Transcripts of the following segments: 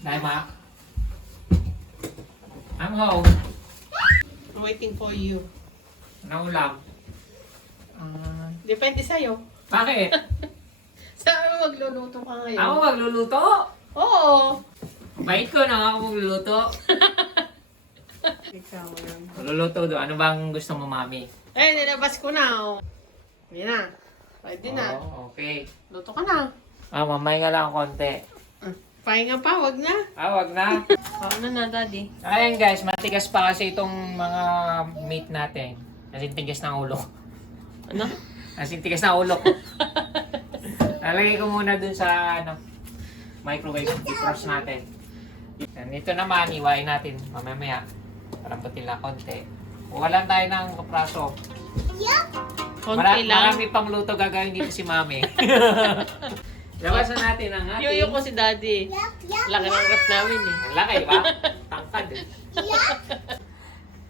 Dahil ma. I'm home. I'm waiting for you. Anong ulam? Depende sa'yo. Bakit? Saan mo magluluto ka ngayon? Ako magluluto? Oo. Bait ko na ako magluluto. Ikaw yan. Magluluto doon. Ano bang gusto mo, mami? Eh, nilabas ko na. Oh. Yan na. Pwede na. Oh, okay. Luto ka na. Mamay nga lang konti. Pahinga pa, wag na. Wag na. Paano na, daddy? Ayan guys, matigas pa kasi itong mga meat natin. Kasi tigas ng ulo. Ano? Kasi tigas ng ulo ko. Lalagay ko muna dun sa microwave defrost natin. And ito naman, iwain natin mamaya. Palambutin lang konti. Kuha tayo ng kapraso. Konti lang. Marami pang luto gagawin dito si mami. Labasan natin ang ating... Yuyo ko si daddy. Laki ng rep namin eh. Ang laki, ba? Tangkad eh.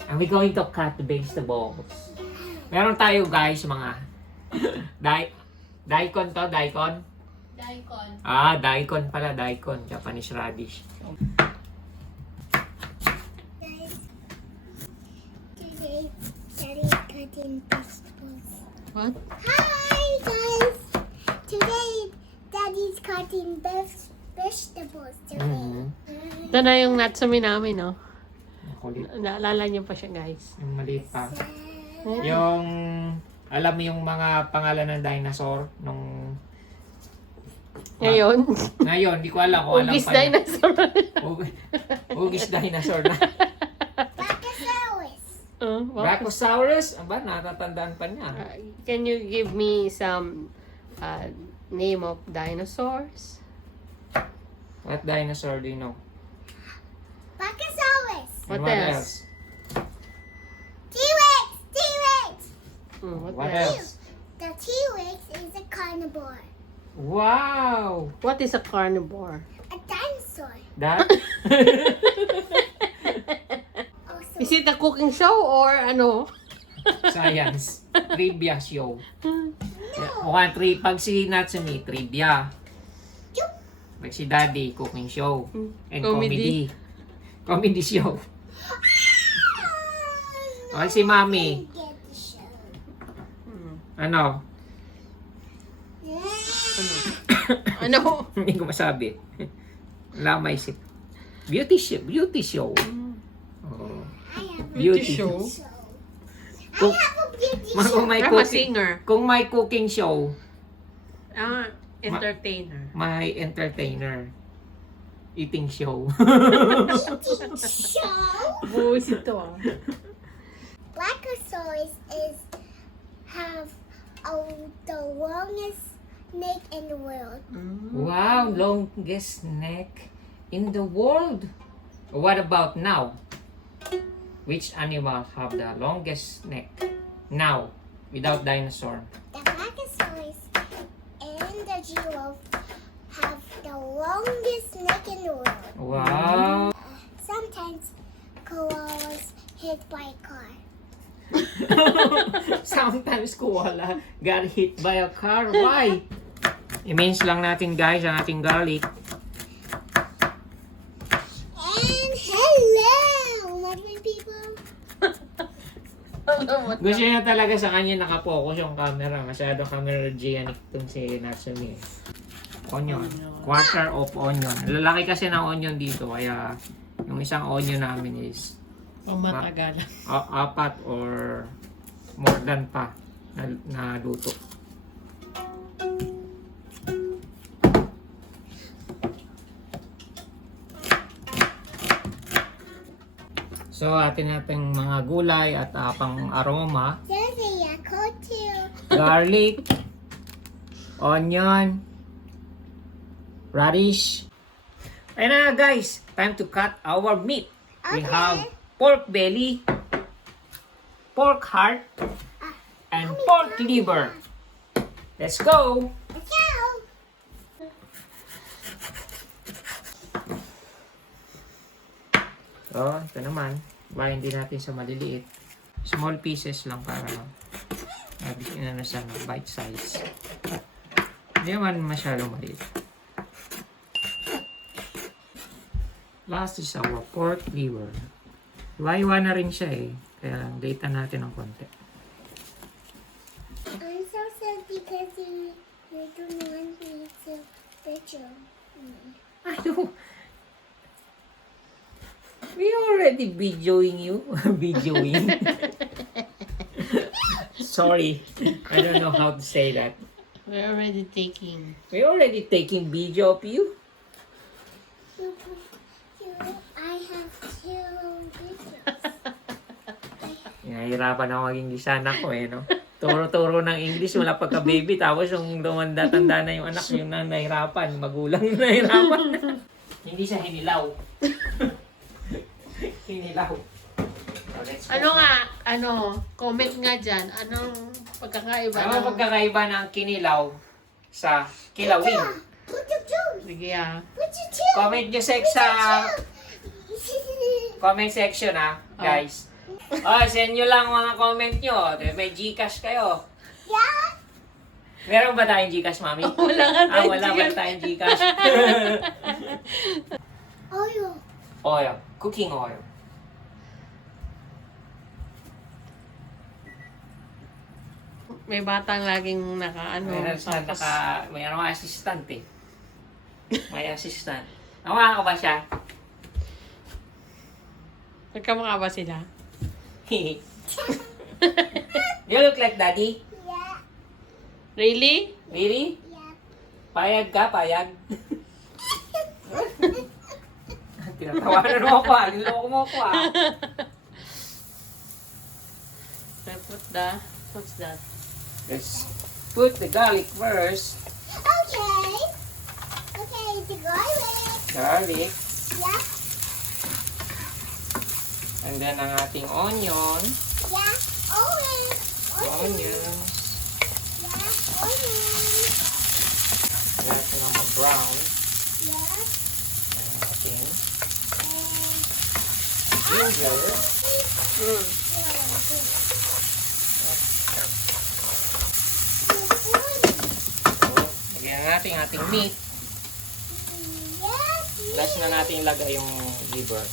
And we're going to cut the vegetables. Meron tayo guys mga... Daikon to? Daikon? Daikon. Daikon pala. Daikon. Japanese radish. Today, Daddy's cutting vegetables. What? Hi, guys! Today, Daddy's cutting vegetables today. Ito na yung Natsumi namin, no? Kulit. Naalala niyo pa siya, guys. Yung maliit pa. Yung... Alam mo yung mga pangalan ng dinosaur nung... Ngayon. Ngayon, di ko alam kung alam Ugis pa niya. dinosaur. Ugis dinosaur na. Brachiosaurus. Brachiosaurus? Aba, natatandaan pa niya. Can you give me some name of dinosaurs? What dinosaur do you know? Brachiosaurus. And What else? T-Rex. T-Rex. What else? The T-Rex is a carnivore. Wow! What is a carnivore? A dinosaur. That? Also, Is it a cooking show or ano? Science. Trivia show. Pag si Natsumi, trivia. Pag si Daddy, cooking show. And comedy. Comedy show. O si Mami, get the show. ano? Ano? Hindi ko masabi. Wala akong maisip. Beauty show. Beauty show. Oh. Beauty show? Kung, I have a beauty kung show. may I'm a cooking, singer. kung may cooking show, Entertainer. may entertainer. Eating show. Eating show. Buwis ito ah. Brachiosaurus have the longest neck in the world. Wow, longest neck in the world. What about now? Which animal have the longest neck now without dinosaur? The Brachiosaurus and the giraffe have the longest neck in the world. Wow. Sometimes koalas hit by a car. Sometimes koala got hit by a car. Why? I-mince lang natin guys ang ating garlic. And hello, lovely people. Gusto niya talaga sa kanya nakapokus yung camera. Masyado camera G-anic itong si Natsumi. Onion. Quarter of onion. Lalaki kasi ng onion dito. Kaya yung isang onion namin is Matagal. 4 or more than pa na luto. So atin nating mga gulay at pang aroma. There's a Yakult too. Garlic, onion, radish. Ayun na guys, time to cut our meat. We Okay. have pork belly, pork heart, and pork liver. Let's go! Let's go. So, ito naman. Bayan din natin sa maliliit. Small pieces lang para sa bite size. Hindi naman masyadong maliit. Last is our pork liver. Iwa-iwa na rin siya eh. Kaya data natin ng konti. I'm so sad because you don't want me to video me. Ano? We already videoing you. Videoing. Sorry. I don't know how to say that. We're already taking. We're already taking video of you. I have 2 videos. Nahihirapan ako maging lisana ko eh, no? Turo-turo ng English, wala pagka-baby. Tapos yung tumanda-tanda na yung anak, yung nahihirapan. Magulang na nahihirapan. Hindi siya hinilaw. Hinilaw. So, let's go. Ano nga? Comment nga dyan. Anong pagkakaiba? Ano ang pagkakaiba ng kinilaw sa kilawin? Put the two. Sige ah. Put the two. Comment nyo sa comment section guys. Send nyo lang mga comment nyo. May Gcash kayo. Yeah. Meron ba tayong Gcash, Mami? Wala nga tayong wala ba tayong Gcash? Oil. Oil. Cooking oil. May batang laging Meron siya tapos- may assistant eh. May assistant. Nakuha ko ba siya? Nagkamukha ba sila? You look like daddy? Yeah. Really? Really? Yeah. Payag ka? Payag? Tinatawanan mo ako Niloko mo ako I put what's that? Let's put the garlic first. Okay. Okay, the garlic. Garlic. Yeah. And then ang ating onion. Yeah. Oil. Onions. Yeah. Oil. Natin ang mag-brown. Yeah. Ang ating And ginger. Lagyan natin ating meat. Last na natin ilagay yung liver.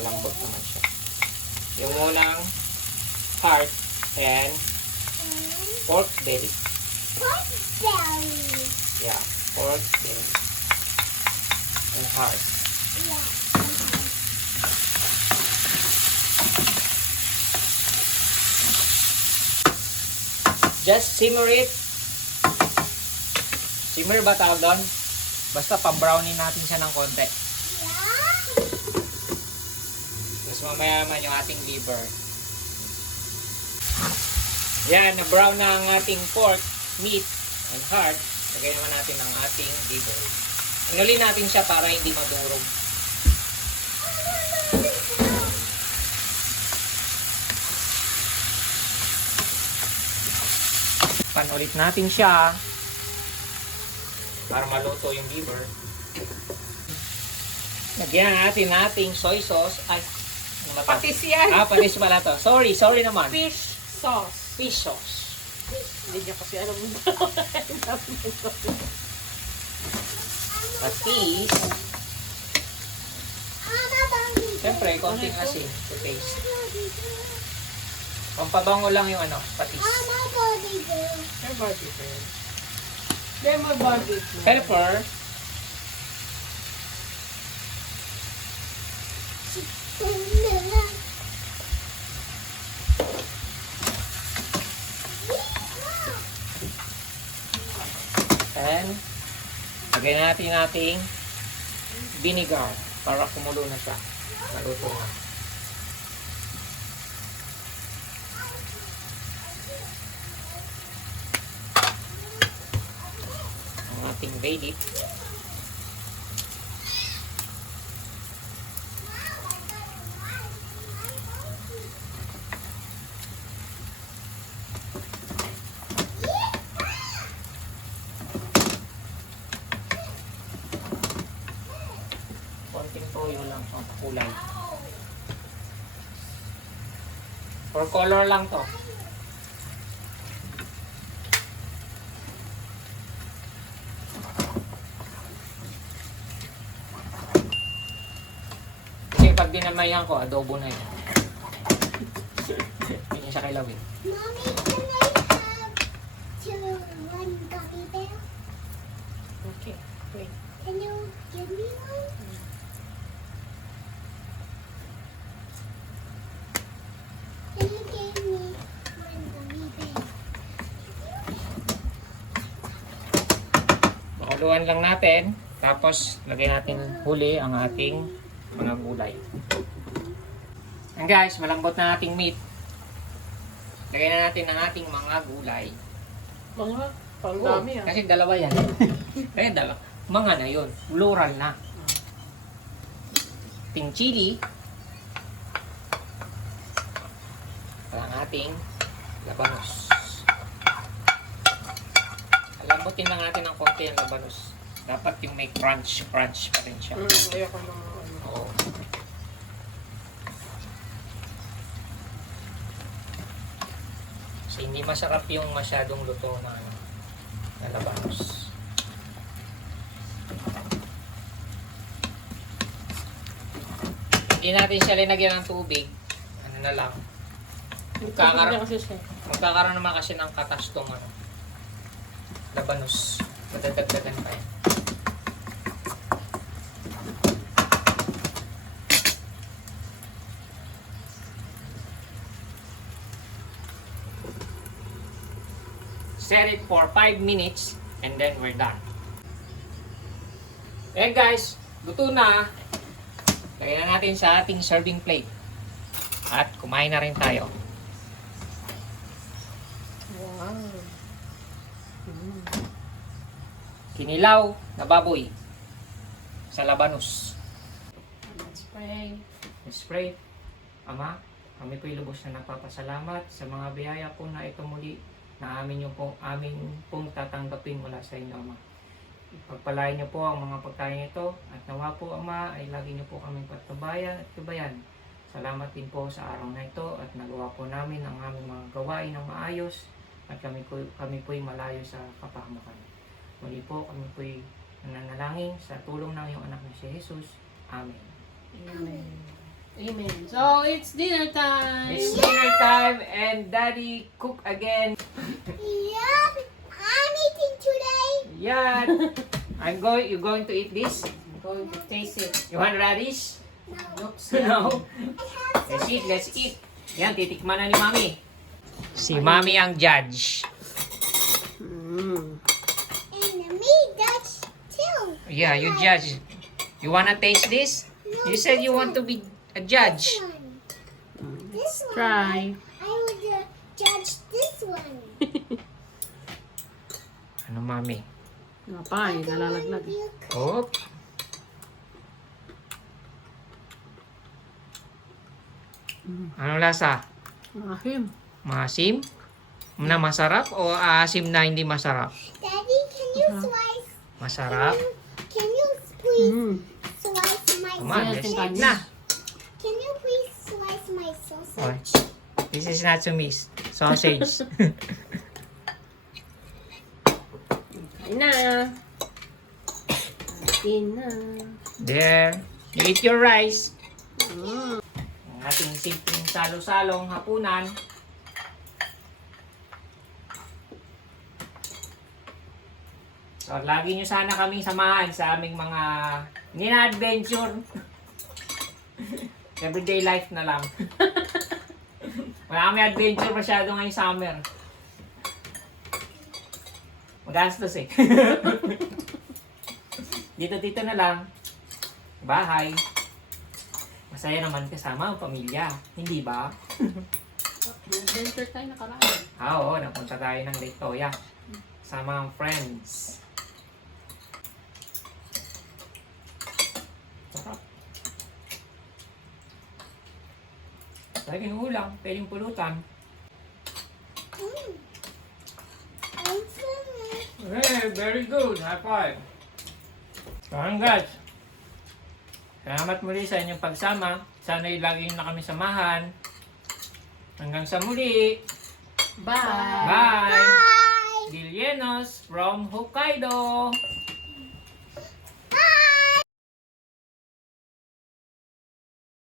Malambot naman siya. Yung unang heart and pork belly. Pork belly. Yeah, pork belly. And heart. Yeah. Just simmer it. Simmer ba tawag doon? Basta pa-brownin natin siya ng konti. Yeah. Tapos mamaya naman yung ating liver. Yan, na-brown na ang ating pork, meat, and heart. Lagay naman natin ang ating liver. Inuli natin siya para hindi madurog. Pan-ulit natin siya para maluto yung liver. Lagyan natin nating soy sauce. Ay, ano ba ito? Patis yan. Patis pala to. Sorry naman. Fish sauce. Fish sauce. Hindi niya kasi alam mo. Patis. Siyempre, konting asin to taste. Pampabango lang yung patis. May body girl. May body girl. Pepper. And, lagyan natin ating vinegar para kumulo na siya. Maluto na. Ang ating bay leaf. Konting toyo lang ang kulay. For color lang to. pag dinamayan ko, adobo na yun. Hindi niya siya kilawin. Mommy, can I have one gummy bear? Okay, wait. Can you give me one? Can you give me one gummy bear? Pakuluan lang natin. Tapos, lagay natin huli ang ating mga gulay. And guys, malambot na ating meat. Lagay na natin ang ating mga gulay. Mga, pang Oo, dami ah. kasi dalawa yan. Kaya dalawa. Mga na yun. Plural na. Ting chili. Ang ating labanos. Lambutin lang natin ng konti ang labanos. Dapat yung may crunch pa rin siya. Ayoko ng Oo. Kasi hindi masarap yung masyadong luto na labanos. Hindi natin siya linagyan ng tubig. Ano na lang. Magkakaroon naman kasi ng katas tong labanos. Madadagdagan pa yan. Set it for 5 minutes and then we're done. And guys, luto na. Lagyan na natin sa ating serving plate. At kumain na rin tayo. Wow. Kinilaw na baboy sa labanos. Let's pray. Spray. Ama, kami po'y lubos na nagpapasalamat sa mga biyaya po na ito muli na amin pong tatanggapin mula sa inyo, Ama. Pagpalain niyo po ang mga pagkain ito at nawa po, Ama, ay lagi niyo po kaming patnubayan at tubayan. Salamat din po sa araw na ito at nagawa po namin ang aming mga gawain ng maayos at kami po'y malayo sa kapahamakan. Muli po, kami po'y nananalangin sa tulong ng iyong anak na si Jesus. Amen. Amen. Amen. So, it's dinner time. It's dinner time and Daddy cook again. Yeah, I'm eating today. Yeah. You're going to eat this? I'm going to taste it. You want radish? Looks No. Let's eat. Yan, titikman na ni Mami. Si Mami ang judge. Mm. And me, Dutch too. Yeah, you judge. You wanna taste this? No, You said you this want to one. be a judge. This one. This one. Try. I would judge this one. Ano, Mami? Napay, nalalaglag. Oh. Ano lasa? Ahim. Maasim? Na masarap o asim na hindi masarap? Daddy, can you slice? Masarap? Can you please Mm. slice my Come on, Yes, let's tingnan eat niya. na. Can you please slice my Oh, sausage? this is Natsumi's sausage. Kain na. Kain na. There. You eat your rice. Mm. Ang ating simpleng salo-salong hapunan. So, lagi nyo sana kaming samahan sa aming mga nina-adventure. Everyday life na lang. Wala kami adventure masyado ngayong summer. Magastos eh. Dito na lang. Bahay. Masaya naman kasama ang pamilya. Hindi ba? Adventure tayo nakaraan. Oo, napunta tayo ng Lake Toya. Sama ang friends. Sarap. Laging ulam, pwedeng pulutan. I'm finished. Hey, very good. High five. So, guys. Salamat muli sa inyong pagsama. Sana'y lagi nyo na kami samahan. Hanggang sa muli. Bye. Bye. Bye. Dilyenos from Hokkaido.